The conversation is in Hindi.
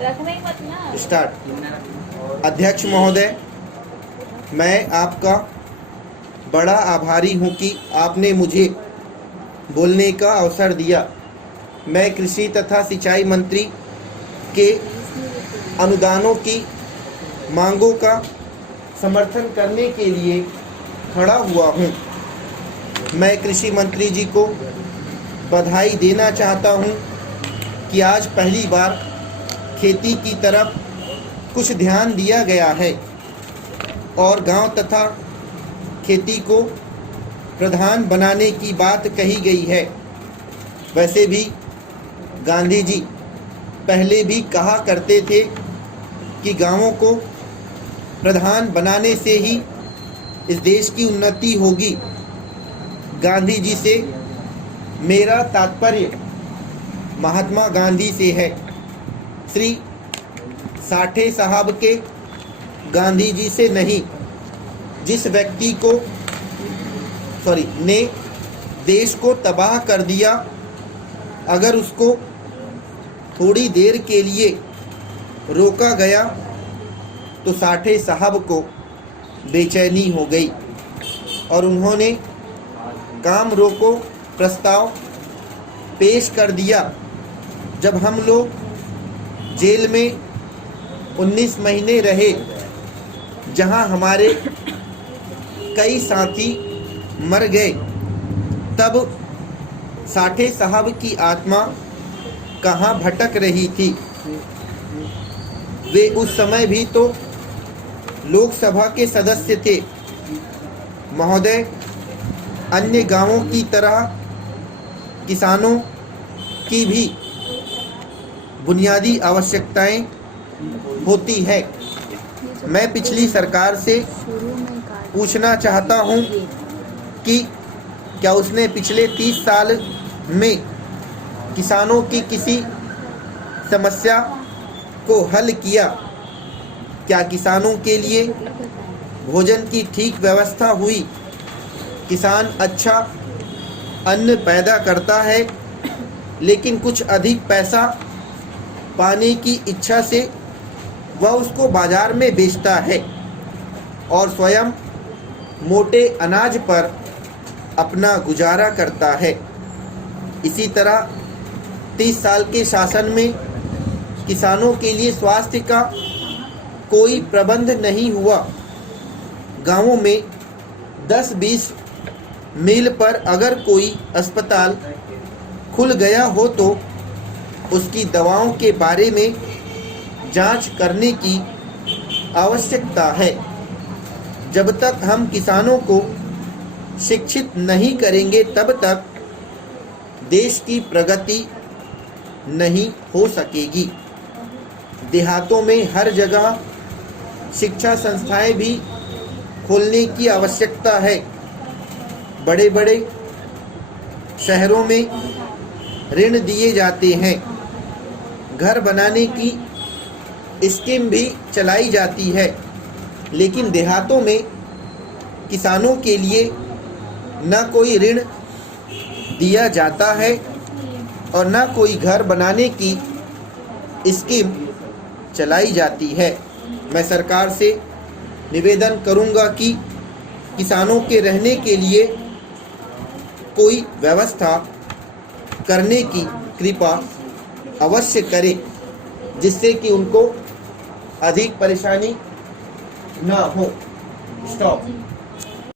रखना ही मत ना। स्टार्ट। अध्यक्ष महोदय, मैं आपका बड़ा आभारी हूं कि आपने मुझे बोलने का अवसर दिया। मैं कृषि तथा सिंचाई मंत्री के अनुदानों की मांगों का समर्थन करने के लिए खड़ा हुआ हूं। मैं कृषि मंत्री जी को बधाई देना चाहता हूं कि आज पहली बार खेती की तरफ कुछ ध्यान दिया गया है और गांव तथा खेती को प्रधान बनाने की बात कही गई है। वैसे भी गांधी जी पहले भी कहा करते थे कि गांवों को प्रधान बनाने से ही इस देश की उन्नति होगी। गांधी जी से मेरा तात्पर्य महात्मा गांधी से है। श्री साठे साहब के गांधी जी से नहीं। जिस व्यक्ति को ने देश को तबाह कर दिया, अगर उसको थोड़ी देर के लिए रोका गया तो साठे साहब को बेचैनी हो गई और उन्होंने काम रोको प्रस्ताव पेश कर दिया। जब हम लोग जेल में 19 महीने रहे, जहां हमारे कई साथी मर गए, तब साठे साहब की आत्मा कहाँ भटक रही थी। वे उस समय भी तो लोकसभा के सदस्य थे। महोदय, अन्य गांवों की तरह किसानों की भी बुनियादी आवश्यकताएं होती है। मैं पिछली सरकार से पूछना चाहता हूं कि क्या उसने पिछले 30 साल में किसानों की किसी समस्या को हल किया? क्या किसानों के लिए भोजन की ठीक व्यवस्था हुई? किसान अच्छा अन्न पैदा करता है, लेकिन कुछ अधिक पैसा पाने की इच्छा से वह उसको बाजार में बेचता है और स्वयं मोटे अनाज पर अपना गुजारा करता है। इसी तरह 30 साल के शासन में किसानों के लिए स्वास्थ्य का कोई प्रबंध नहीं हुआ। गांवों में 10-20 मील पर अगर कोई अस्पताल खुल गया हो तो उसकी दवाओं के बारे में जांच करने की आवश्यकता है। जब तक हम किसानों को शिक्षित नहीं करेंगे, तब तक देश की प्रगति नहीं हो सकेगी। देहातों में हर जगह शिक्षा संस्थाएं भी खोलने की आवश्यकता है। बड़े बड़े शहरों में ऋण दिए जाते हैं, घर बनाने की स्कीम भी चलाई जाती है, लेकिन देहातों में किसानों के लिए न कोई ऋण दिया जाता है और न कोई घर बनाने की स्कीम चलाई जाती है। मैं सरकार से निवेदन करूंगा कि किसानों के रहने के लिए कोई व्यवस्था करने की कृपा अवश्य करे, जिससे कि उनको अधिक परेशानी न हो। स्टॉप।